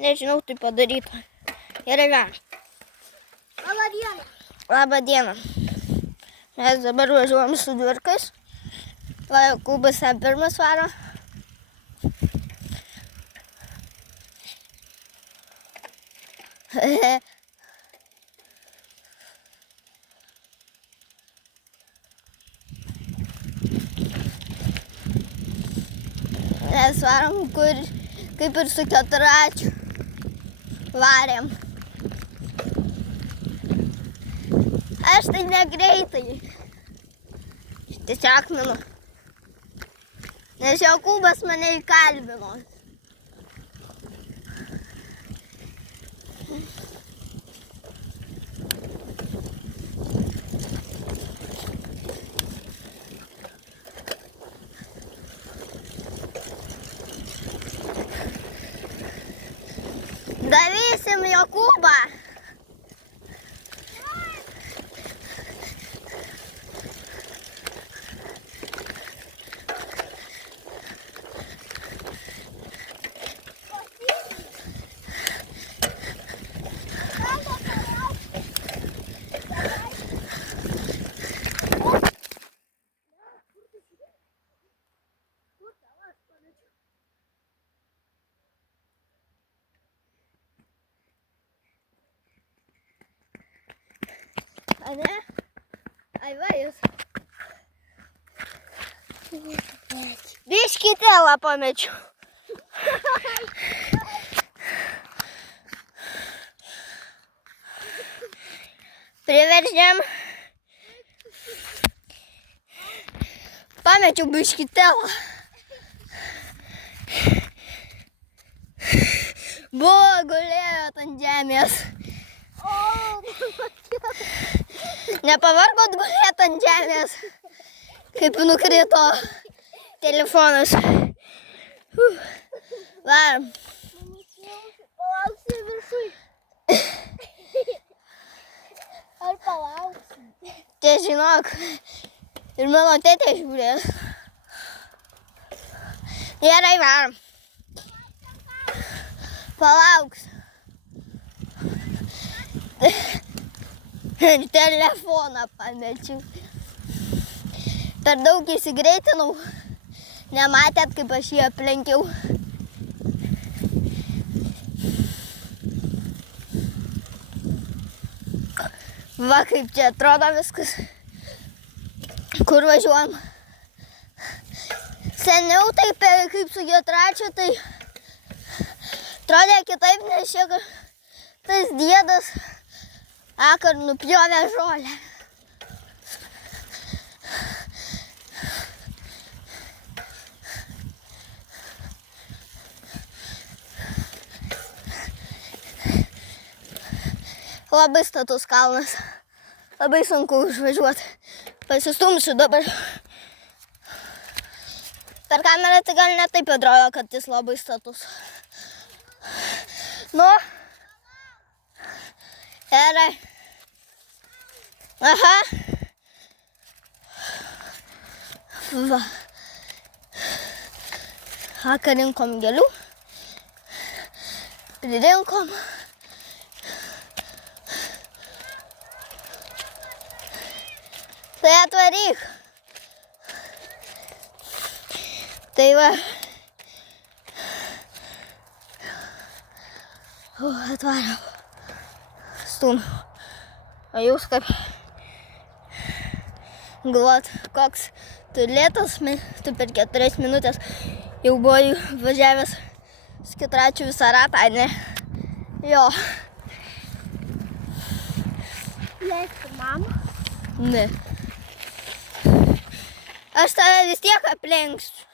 nežinau, tai padaryta. Gerai, vėl. Labą dieną. Labą dieną. Mes dabar važiuojam su dvirkais. Va, Jokūbas ten pirmas varo. Mes varom, kur kaip ir su keturračiu varėm. Aš tai negreitai. Tiesiog minu. Nes Jokūbas mane įkalbino. Davysim Jokūbą. Ane? Ai, va jūs. Biškį telą pamečiau. Priveržiam. Pamečiau biškį telą. Buvo gulėjo ant žemės. Nepavargot gulėt ant žemės, kaip nukrito telefonas. Varom. Palauksiu viršui. Ar palauksim? Čia žinok, ir mano tėtė žiūrės. Gerai, varom. Palauks. Ir telefoną pamečiau. Per daug įsigreitinau. Nematėt, kaip aš jį aplenkiau. Va, kaip čia atrodo viskas. Kur važiuojam. Seniau taip, kaip su keturračiu, tai atrodė kitaip, nes čia tas diedas vakar nupjovė žolę. Labai status kalnas. Labai sunku užvažiuoti. Pasistumsiu dabar. Per kamerą tai gal ne taip atrodo, kad jis labai status. Nu. Gerai. Aha. Va. Vakar rinkom gėlių. Pririnkom. Tai atvaryk. Tai va. Atvariau. Stumiu. O jūs kaip galvot, koks tu lėtas, tu per 4 minutės jau buvai važiavęs su keturračiu visą ratą, ne? Jo. Leisti mamą? Ne. Aš tave vis tiek aplenksiu.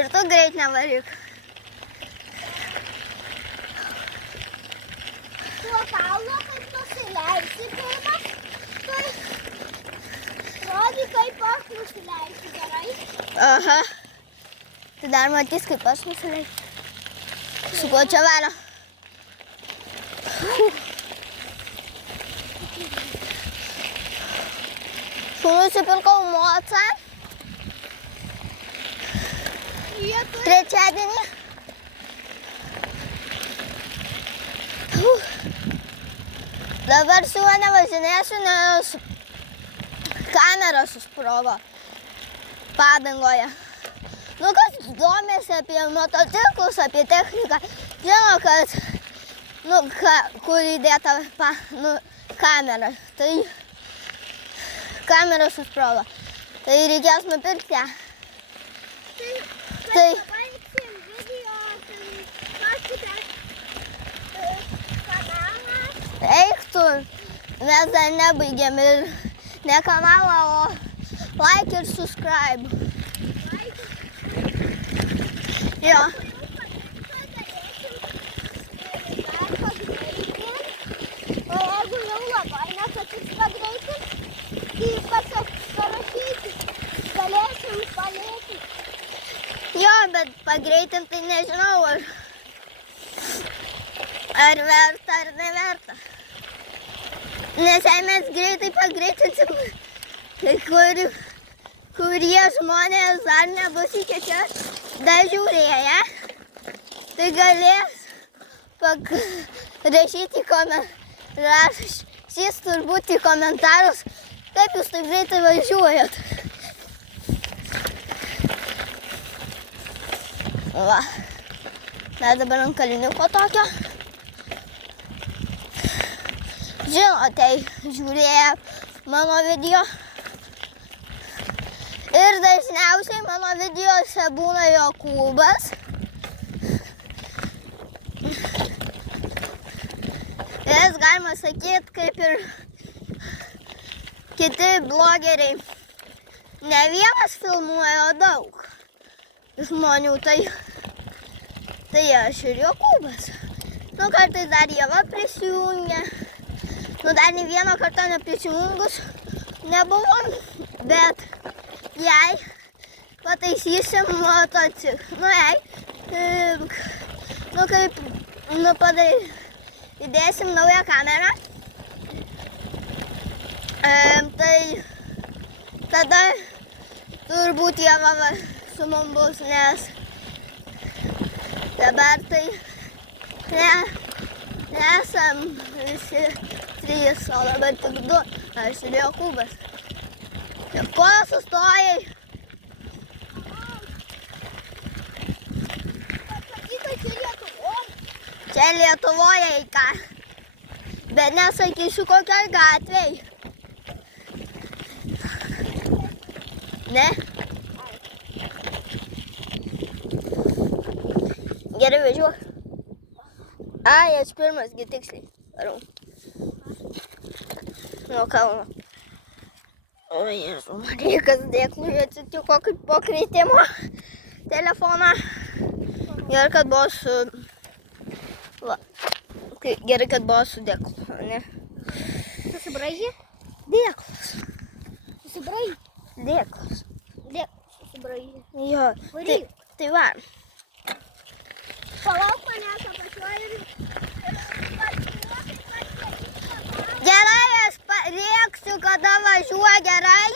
Ir tu greit nevaryk. Galvoju, kaip nusileisi pirmą. Tai rodi, kaip aš nusileisiu gerai. Aha. Tai dar matys, kaip aš nusileisiu. Su kuo čia vario? Nusipirkau mocą. Trečiadienį. Dabar su juo nevažinėsiu, nes kamera susprogo padangoje. Nu, kas domėsi apie motociklus, apie techniką, žino, kad, kur įdėta kamera. Tai kamera susprogo. Tai reikės nupirkti ją. Tai pabaigsim video, tai kanalą. eik tu, mes dar nebaigėm ir ne kanalą, o like ir subscribe. Jo. O jeigu jau labai nepatiks pagreitin, tai parašyti, galėsim palėti. Jo, bet pagreitinti nežinau, ar verta ar neverta. Nes jei mes greitai pagreitinsim, tai kurie žmonės dar nebus iki čia dažiūrėję, tai galės rašyti rašys turbūt į komentarus, kaip jūs taip greitai važiuojat. Va, mes dabar ant kalniuko tokio. Žinote, žiūrėję mano video. Ir dažniausiai mano videose būna Jokūbas. Jis galima sakyti, kaip ir kiti blogeriai. Ne vienas filmuoja, o daug žmonių, tai aš ir Jokūbas. Nu, kartais dar Ieva prisijungia. Nu, dar ne vieną kartą neprisijungus nebuvom, bet jei pataisysim motociklą, įdėsim naują kamerą, tai tada turbūt Ieva su mum bus, nes dabar tai nesam visi trys, o dabar tik du, aš ir Jokūbas. Ir ko sustojai? Čia Lietuvoje į ką? Bet nesakysiu kokioj gatvėj. Ne? Gerai, važiuok. Ai, aš pirmas, gi tiksliai. Varau. Nuo kalno. O, Jėzau, Marija, kas dėklui atsitiko kaip po kreitimo telefoną. Gerai, kad buvo su... Va. Gerai, kad buvo su dėklu, ne? Susibraižė? Dėklas. Susibraižė? Dėklas. Susibraižė. Jo, tai va. Palauk manęs apačiuoju ir... Gerai, aš rėksiu, kada važiuoja, gerai?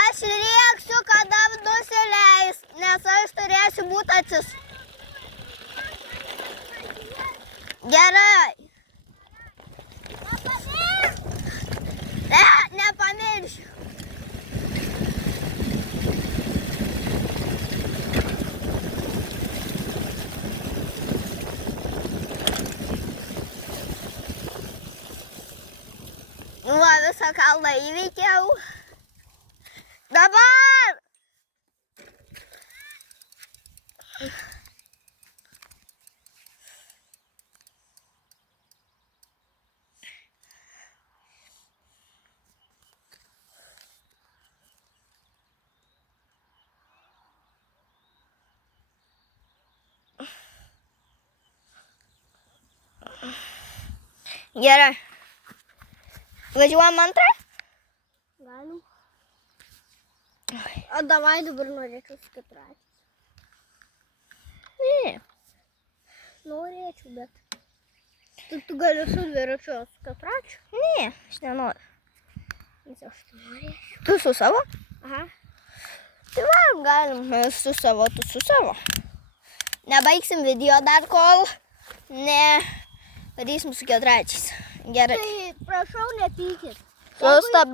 Aš rėksiu, kada nusileis, nes aš turėsiu būti Gerai. Nepamiršiu. Va, visą kalną įveikiau. Dabar! Gerai. Važiuojam antrą? Galim. O davai dabar norėčiau su keturračiais. Ne. Norėčiau, bet... Tu gali su dviračiu su keturračiu? Ne, aš nenoriu. Nes aš tai norėčiau. Tu su savo? Aha. Tai varom, galim. Su savo, tu su savo. Nebaigsim video dar kol. Ne. Varysim su keturračiais. Gerai. Tai prašau, nepykit. Sustab.